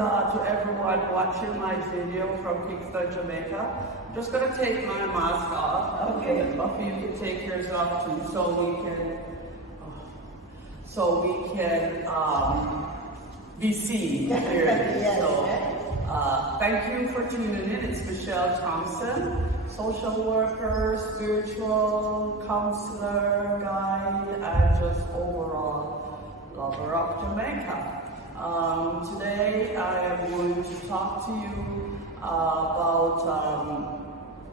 to everyone watching my video from Kingston, Jamaica. I'm just going to take my mask off. Okay. Buffy, you can take yours off too, so we can be seen clearly. Yes. So, thank you for tuning in. It's Michelle Thompson, social worker, spiritual counselor, guide, and just overall lover of Jamaica. Today I am going to talk to you about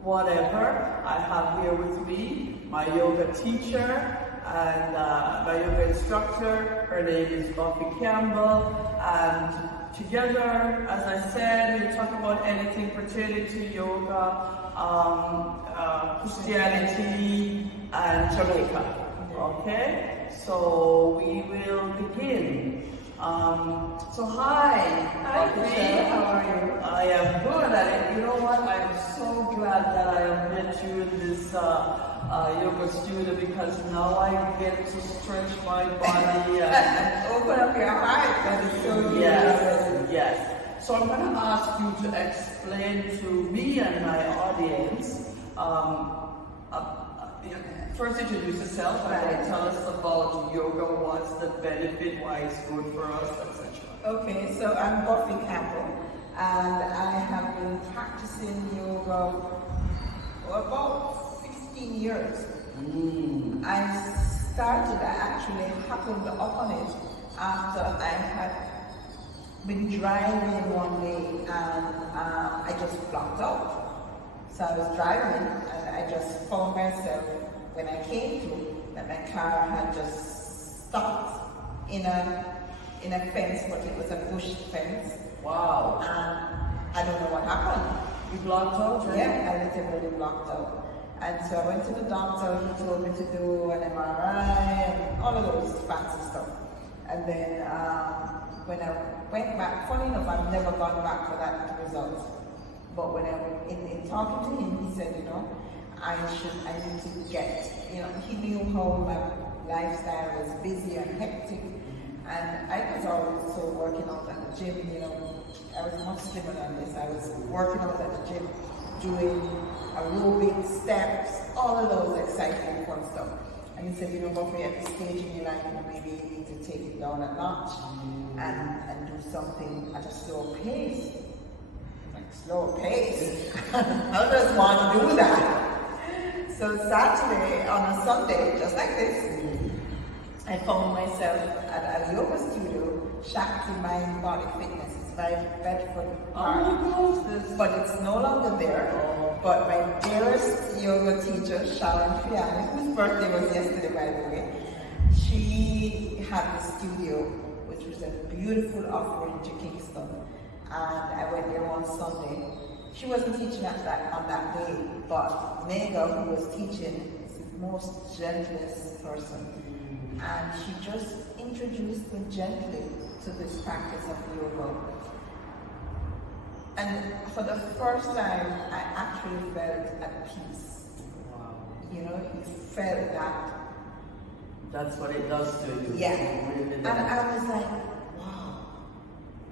whatever. I have here with me my yoga teacher and my yoga instructor. Her name is Buffy Campbell, and together, as I said, we'll talk about anything pertaining to yoga, Christianity, and Jamaica. Okay, so we will begin. So hi, Michelle, how are you? I am good. You know what? I am so glad that I have met you in this yoga studio, because now I get to stretch my body And open up your heart. That is so good. Yes. So I'm going to ask you to explain to me and my audience. First, introduce yourself and tell us about yoga, what's the benefit, why it's good for us, etc. Okay, so I'm Buffy Campbell, and I have been practicing yoga for about 16 years. I actually happened upon it after I had been driving one day and I just blocked out. So I was driving and I just found myself, when I came to, that my car had just stopped in a fence, but it was a bush fence. Wow. And I don't know what happened. You blocked out, right? Yeah, I literally blocked out. And so I went to the doctor, he told me to do an MRI and all of those fancy stuff. And then when I went back, funny enough, I've never gone back for that result. But when in talking to him, he said, I need to get, he knew how my lifestyle was busy and hectic. And I was also working out at the gym, I was much slimmer than this. I was working out at the gym, doing aerobic steps, all of those exciting fun stuff. And he said, Buffy, at this stage in your life, maybe you need to take it down a notch and do something at a slow pace. Slow pace? How does one do that? So Saturday, on a Sunday, just like this, I found myself at a yoga studio, Shakti Mind Body Fitness. It's by Bedford Park. But it's no longer there. But my dearest yoga teacher, Sharon Fiani, whose birthday was yesterday, by the way, she had the studio, which was a beautiful offering to Kingston. And I went there one Sunday. She wasn't teaching on that day, but Mega, who was teaching, is the most gentlest person. And she just introduced me gently to this practice of yoga. And for the first time, I actually felt at peace. Wow. You felt that. That's what it does to you. Yeah. Really And I was like,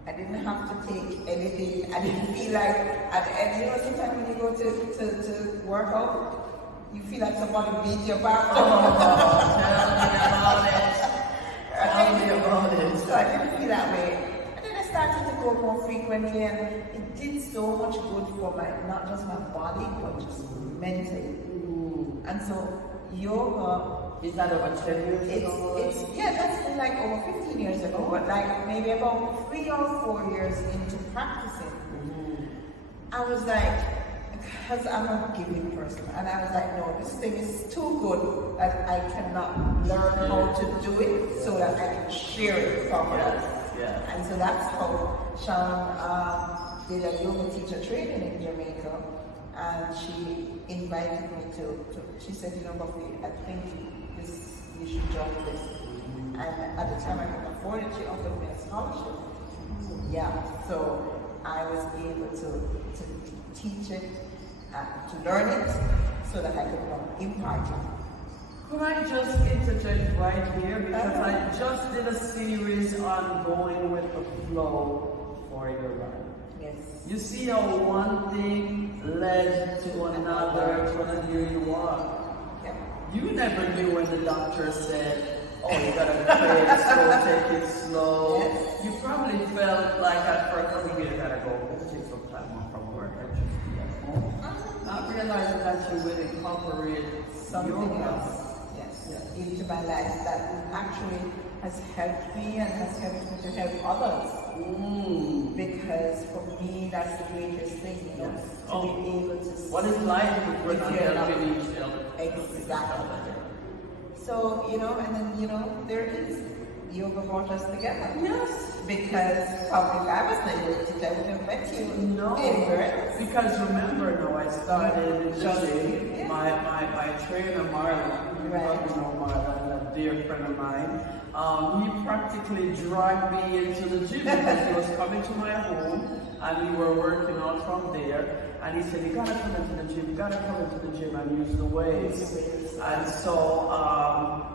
I didn't have to take anything. I didn't feel like at the end, sometimes when you go to work out, you feel like somebody beat your back. Tell me about it. So I didn't feel that way. And then I started to go more frequently, and it did so much good for not just my body, but just mentally. And so yoga, is that over 10 years ago? That's been like over 15 years ago, but like maybe about 3 or 4 years into practicing. I was like, because I'm a giving person, and I was like, no, this thing is too good that I cannot learn how to do it so that I can share it with someone else. Yeah. And so that's how Sharon did a yoga teacher training in Jamaica, and she invited me to she said, Buffy, I think you should join this. And at the time I couldn't afford it, she offered me a scholarship. Yeah, so I was able to teach it, to learn it, so that I could impart it. Could I just interject right here? Because I just did a series on going with the flow for your life. Yes. You see how one thing led to another, and here you are. Yeah. You never knew when the doctor said, oh, you gotta take it slow, take it slow. Yes. You probably felt like at first, oh, maybe I gotta go, let's take some time off from work and just be at home. Not realizing that you will incorporate Something yoga. else. Yes. Into my life that actually has helped me and has helped me to help others. Because for me, that's the greatest thing, you know, to be able to. What is life if we're not helping each other? Exactly. So, you know, and then, you know, there it is. Yoga brought us together. Yes. Because probably if I was not able to teach, I would have met you anywhere else. Because remember, no, I started in the gym. Yeah. My trainer, Marlon, you probably know Marlon, a dear friend of mine, he practically dragged me into the gym because he was coming to my home and we were working out from there. And he said, you gotta come into the gym, you gotta come into the gym and use the weights. And so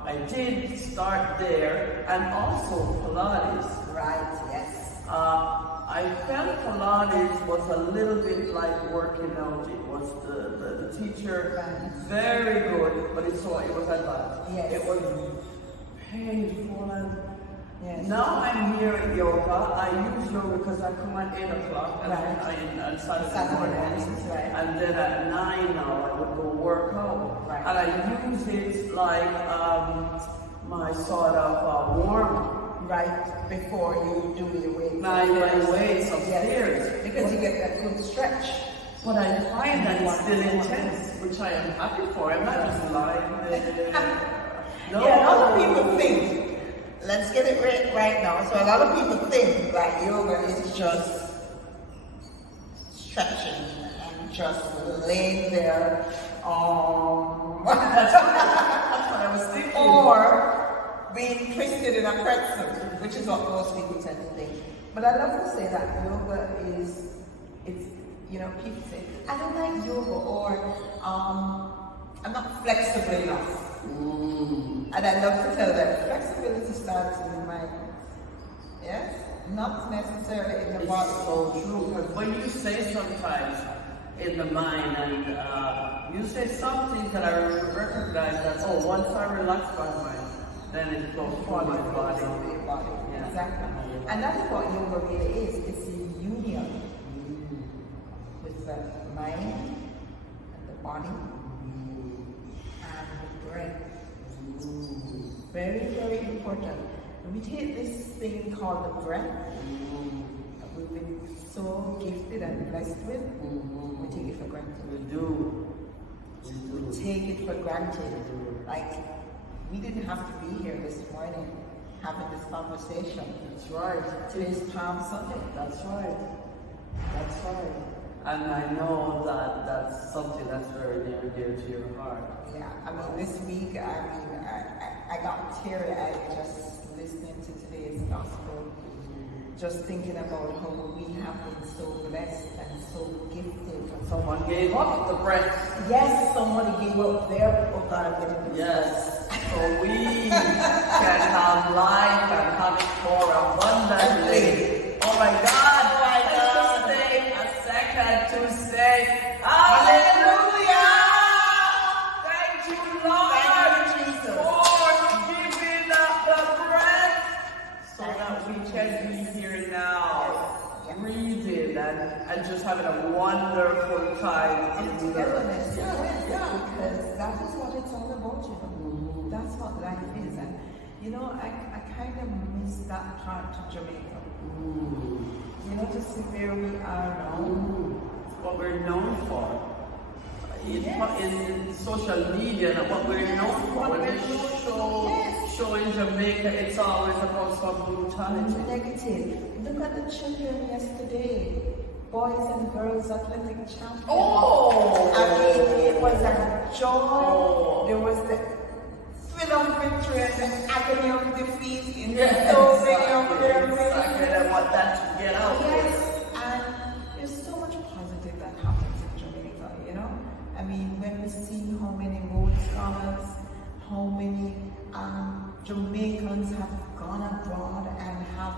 I did start there, and also Pilates. Right, yes. I felt Pilates was a little bit like working out. It was the teacher, very good, but it was advanced. Yes. It was painful and Yes. now I'm here at yoga. I use yoga because I come at 8 o'clock and on Saturday mornings. Right. And then at 9 now I would go work out. Right. And I use it like my sort of warm. Right before you do your weights. My weights upstairs. Yes. Because you get that good stretch. But I find that it's still intense, which I am happy for. I'm not just lying there. No. Yeah, a lot of people think, let's get it right now. So a lot of people think that yoga is just stretching and just laying there. That's what I was thinking. Or being twisted in a pretzel, which is what most people tend to think. But I love to say that yoga it's, you know, people say, I don't like yoga, or I'm not flexible enough. And I love to tell them, flexibility starts in the mind. Yes? Not necessarily in the body. It's so true, because when you say sometimes in the mind, and you say some things that I recognize that, oh, once I relax my mind, then it goes to my body. Yeah. Exactly. And that is what yoga really is. It's a union with the mind and the body and the breath. Very, very important. When we take this thing called the breath, that we've been so gifted and blessed with, we take it for granted. We do. We take it for granted. Like, we didn't have to be here this morning having this conversation. That's right. Today's Palm Sunday. That's right. That's right. And I know that that's something that's very near and dear to your heart. Yeah, I mean, this week, I got teary-eyed just listening to today's gospel, just thinking about how we have been so blessed and so gifted. Someone gave up the breath. Yes, somebody gave up their, oh God, I'm getting this. Yes. So we can have life and have it more abundantly. Oh my God, let's just take a second to say, Hallelujah! Thank you, Lord, for giving up the breath so that we can be here now, breathing and just having a wonderful time in togetherness. Yeah, because that is what it's all about, you know. That's what life is. And, you know, I kind of miss that part to Jamaica. You know, to see where we are now. What we're known for. In social media, and what we're known for. When they show in Jamaica, it's always about some brutality. Negative. Look at the children yesterday. Boys and girls athletic champions. Oh! I mean, it was a joy. There was the thrill of victory and the agony of defeat in so many of their faces. I want that to get out. Yes, and there's so much positive that happens in Jamaica, you know? I mean, when we see how many road scholars, how many Jamaicans have gone abroad and have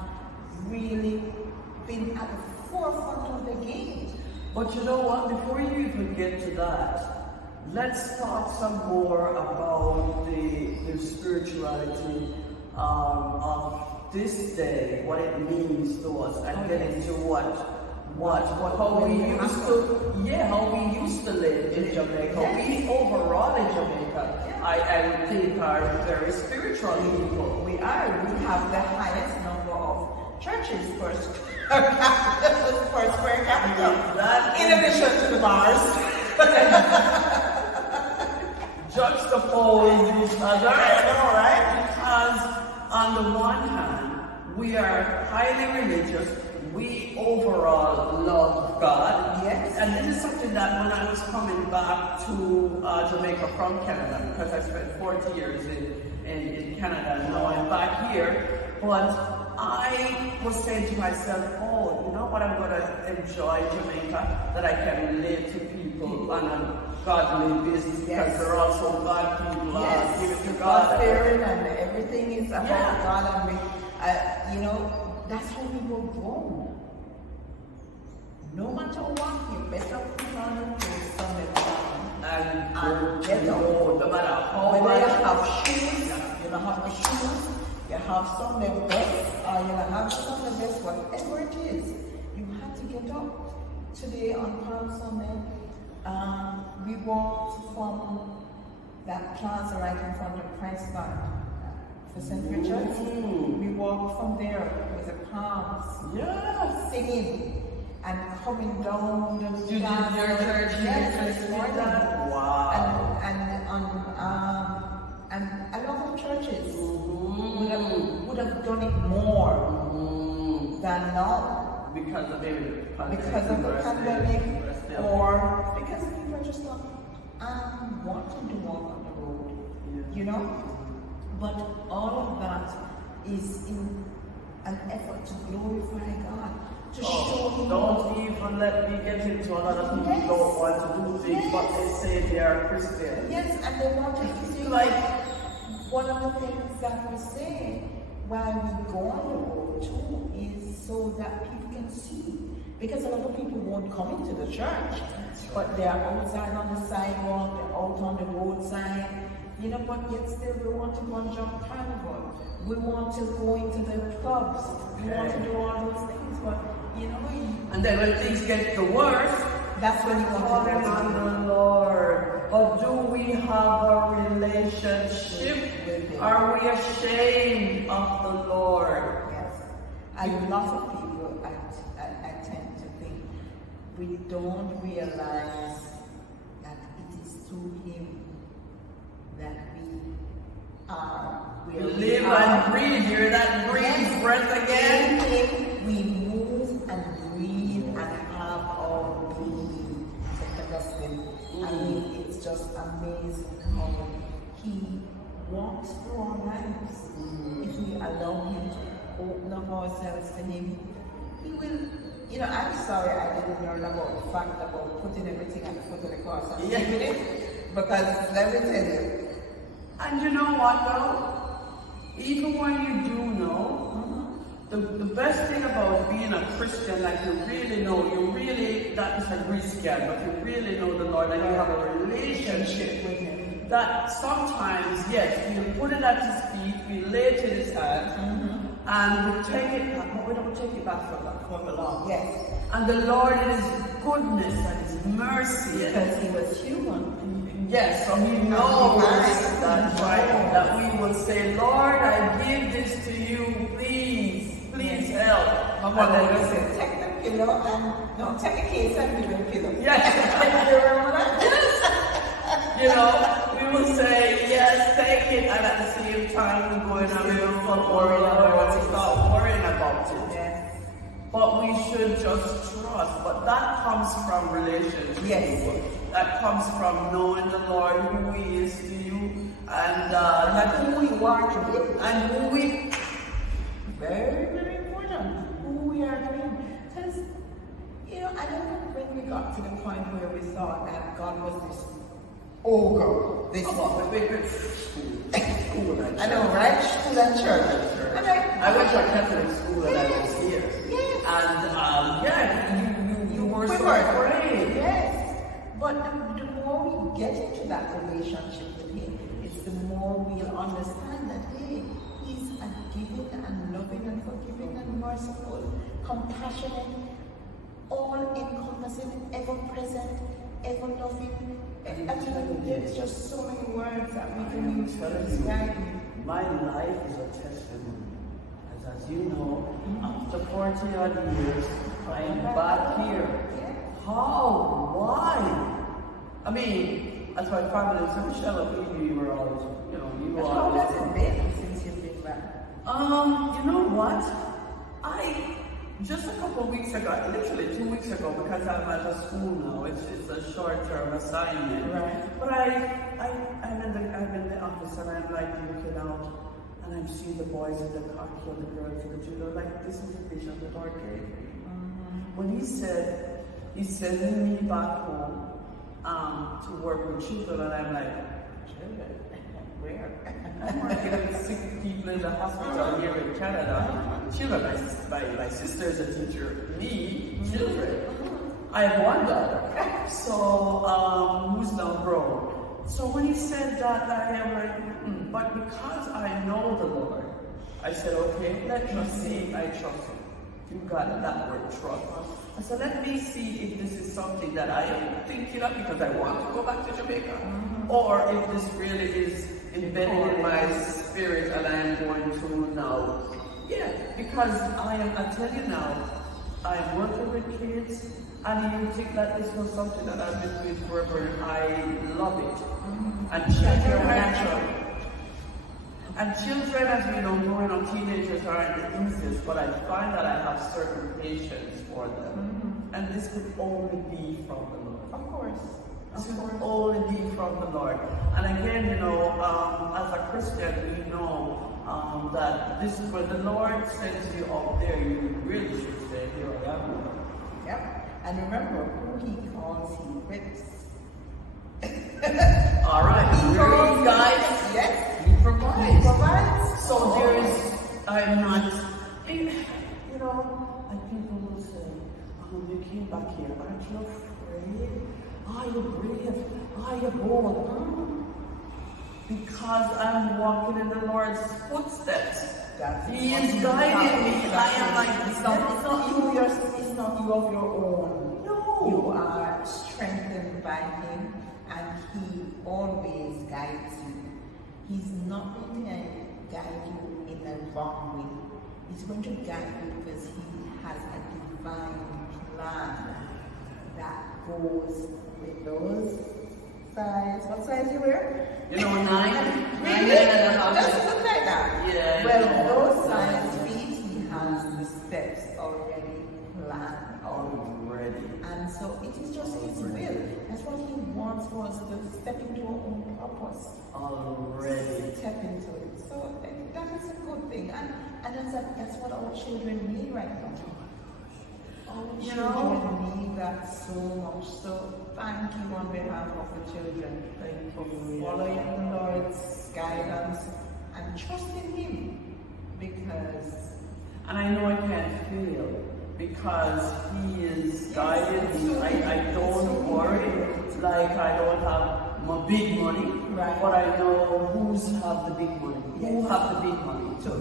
really been at the But you know what? Before you even get to that, let's talk some more about the spirituality of this day, what it means to us, and get into how we used to live in Jamaica. We overall in Jamaica, I would think, are very spiritual people. We have the highest number of churches per square capita. In addition to the bars. Juxtapose each other. Right? Because on the one hand, we are highly religious. We overall love God. Yes. And this is something that when I was coming back to Jamaica from Canada, because I spent 40 years in Canada and now I'm back here, but I was saying to myself, oh, you know what, I'm going to enjoy Jamaica, that I can relate to people on a godly business, because they're also God people. Yes, give it to God. And everything is about God, and that's how we were born. No matter what, you better put on your clothes and get out. No matter how much you have shoes, you don't have the shoes, you have Sunday best, or you don't have Sunday best, whatever it is, you have to get up. Today on Palm Sunday, we walked from that plaza right in front of Price Bar for St. Richard's. We walked from there with the palms, singing and coming down the You did your church this morning. Wow. And a lot of churches would have done it more than now. Because of the pandemic, or because people are just not wanting to walk on the road, But all of that is in an effort to glorify God, to show Him. Don't even let me get into a lot of people don't want to do things, but they say they are Christians. Yes, and they want to see. Like one of the things that we say while we go on the road too is so that people can see. Because a lot of people won't come into the church, but they are outside on the sidewalk, they're out on the roadside. But yet still we want to go and jump carnival. We want to go into the clubs. We want to do all those things, but and then when things get the worst, that's when you want to on the Lord. But do we have a relationship with Him? Are we ashamed of the Lord? Yes. A lot of people, I tend to think, we don't realize that it is through Him that we live and breathe. You're that breath again. In Him we move and breathe and have our being. I mean, it's just amazing how He walks through our lives. If we allow Him to open up ourselves to Him, He will. I'm sorry I didn't learn about the fact about putting everything at the foot of the cross and leaving it, because let me tell you. And you know what though? Even when you do know, the best thing about being a Christian, like you really, that is a Greek scan, but you really know the Lord and you have a relationship with Him, that sometimes, yes, we put it at His feet, we lay it in His hands, and we take it back, but we don't take it back for long. Yes. And the Lord in His goodness and His mercy, because He was human. Yes, so He knows that we will say, Lord, I give this to you, please help. And then we say, take the pillow and take a case and give me the pillow. Yes. You remember that? Yes. We will say, yes, take it, and at the same time we're going to stop worrying about it. Yes. But we should just trust. But that comes from relationship. Yes. That comes from knowing the Lord, who He is to you, and who we are to Him, and who we. Very, very important. Who we are to Him. Because, I don't know when we got to the point where we thought that God was this ogre. This school. I know, right? School and church. I went to a Catholic school and I was here. Yes. And you were so afraid. that relationship with him, it's the more we'll understand that, hey, he's a giving and loving and forgiving and merciful, compassionate, all-encompassing, ever-present, ever-loving. I mean, there's just so many words that we can use to describe him. My life is a testimony. As you know, after 40 odd years, I am back here. How? Why? I mean, as my family said, Michelle, you were always, you But are. how has it been since you've been back? You know what? Just a couple of weeks ago, literally 2 weeks ago, because I'm at a school now, it's a short-term assignment. Right. But I'm in the office and I'm like looking out and I'm seeing the boys in the car kill the girls and the children. Like, this is the vision the Lord gave me. When he said, he's sending me back home to work with children, and I'm like, children? Where? I'm working with sick people in the hospital here in Canada. Children, my sister's a teacher. Me, children. I have one daughter, so who's now grown. So when he said that, I am like, but because I know the Lord, I said, okay, let me see if I trust him. You got that word, trust. I said, let me see if this is something that I am thinking of because I want to go back to Jamaica, or if this really is embedded in my spirit and I am going to now. Yeah, because I tell you now, I am working with kids, and you think that this was something that I've been doing forever, and I love it. And children, as we know, growing up, teenagers aren't the easiest, but I find that I have certain patience for them. And this could only be from the Lord. Of course. This could only be from the Lord. And again, as a Christian, we know that this is when the Lord sends you out there, you really should say, here I am, Lord. Yep. And remember, who he calls, he whips. All right, you guys. Yes. He provides. He provides. So I'm not, and people will say, you came back here, aren't you afraid? Are you brave? Are you bold? Because I'm walking in the Lord's footsteps. He is guiding me. I am like, it's not you of your own. No. You are strengthened by him, and he always guides you. He's not going to guide you in the wrong way. He's going to guide you because he has a divine plan that goes with those size. What size you wear? 9. Really? Just look like that. Yeah. Well, those size feet, he has the steps already planned Already. And so it is just his will. That's what he wants for us to step into our own purpose. Already. Step into it. So that is a good thing. And that's what our children need right now. Our children need that so much. So thank you on behalf of the children. Thank you. Following the Lord's guidance and trusting him, because And I know I can't fail because he is guiding me. I don't worry. Like I don't have my big money, right. But I know who's have the big money. Yes. Who have the big money. So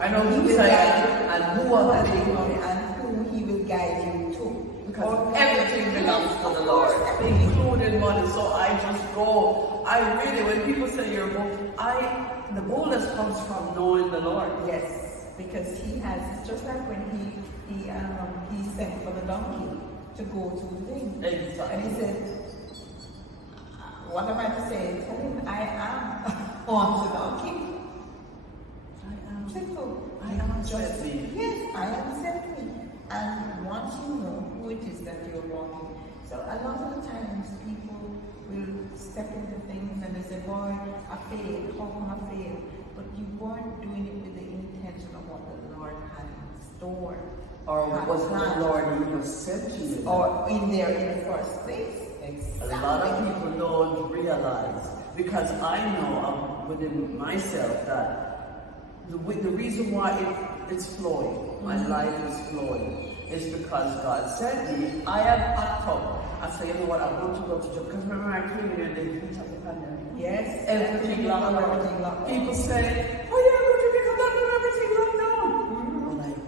I know who's I am and who have the big money. and who he will guide you to. Because everything belongs to the Lord, including money. So I just go. I really, when people say you're bold, the boldness comes from knowing the Lord. Yes, because he has, just like when he sent for the donkey to go to the thing. Exactly. And he said, what am I to say? Tell him I am on the donkey. I am. Simple. I am sent me. Yes, I am sent me. And once you know who it is that you're walking. So a lot of the times people will step into things and they say, boy, I failed, how come I failed? But you weren't doing it with the intention of what the Lord had in store. Or was the Lord even sent you? Or in there in the first place. Exactly. A lot of people don't realize, because I know within myself that the reason why it's flowing, my life is flowing, is because God sent me. I had packed up. I said, you know what, I want to go to Japan. Because remember I came here and they heat up the pandemic. Yes, Everything locked down. everything locked down. People say, oh yeah, go to Japan, everything locked down. I'm like,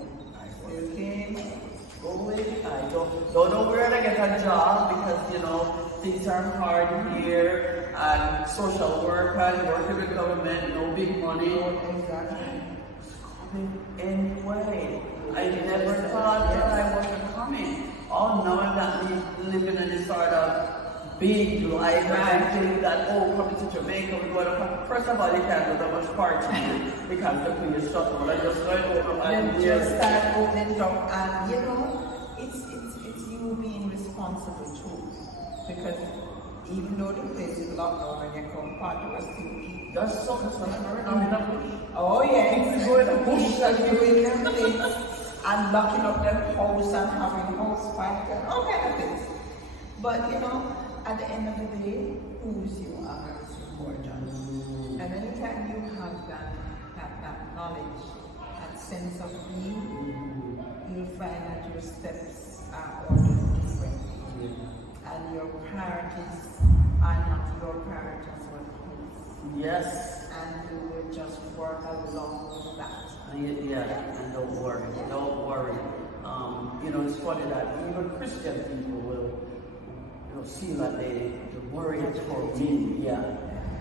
Okay. go away. I don't know where to get a job because, you know, things are hard here and social work and working with government, no big money. Exactly. Anyway, I never thought that I wasn't coming. Oh, now I'm not living in this sort of big life where I think that, oh, coming to Jamaica, we're going to, first of all, you can't do that much partying because the place is shut down. I just went over Then just start opening up, and you know, it's you being responsible too, because even though the place is locked down and you come party, was still eat. That's so right now in the bush. Oh yes, People go in the bush and doing them things and locking up their house and having house fight and all kind of things. But you know, at the end of the day, who's you are is important. And anytime you have that knowledge, that sense of being, you'll find that your steps are ordered differently. And your priorities are not your priorities but his. Yes. And you will just work along with that. Yeah, and don't worry, don't worry. You know, it's funny that even Christian people will, you know, see that they worry for me, yeah.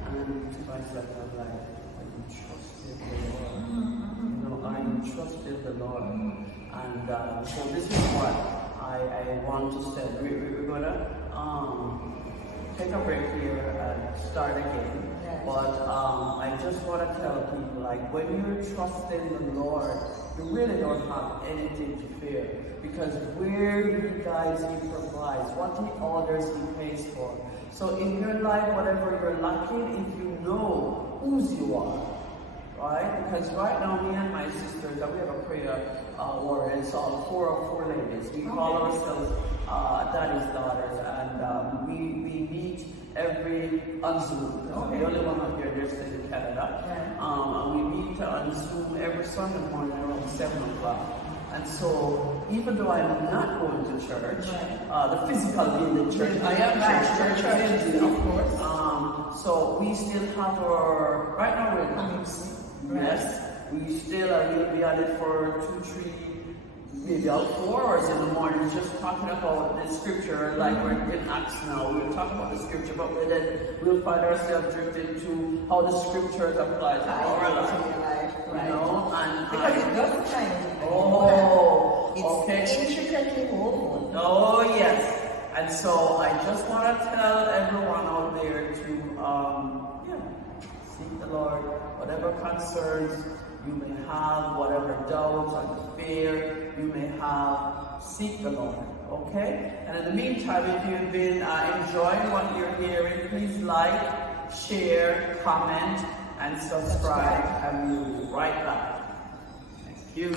And to myself, I'm like, I trusted the Lord. You know, I trusted the Lord. And so this is what I want to say. We're gonna take a break here and start again. Yes. But I just want to tell people, like, when you're trusting the Lord, you really don't have anything to fear. Because where He guides, He provides. What He orders, He pays for. So in your life, whatever you're lacking, if you know whose you are, right? Because right now, me and my sisters, we have a prayer warrior. It's all four ladies. We call ourselves Daddy's Daughters, and we meet on Zoom. Because the only one up here, they're still in Canada. And we meet on Zoom every Sunday morning around 7 o'clock. And so, even though I'm not going to church, the physical building church, I am church, of course. So we still have our, right now we're in yes, we still will be at it for 2, 3, maybe 4 hours in the morning, just talking about the scripture, like we're in Acts now. We'll talk about the scripture, but then we'll find ourselves drifting to how the scriptures apply to our life. You know, and because it doesn't change. Oh, it's okay. intricately woven. Oh yes. And so I just want to tell everyone out there to seek the Lord, whatever concerns you may have, whatever doubts and fear you may have, seek the Lord, okay? And in the meantime, if you've been enjoying what you're hearing, please like, share, comment, and subscribe, and we'll be right back. Thank you.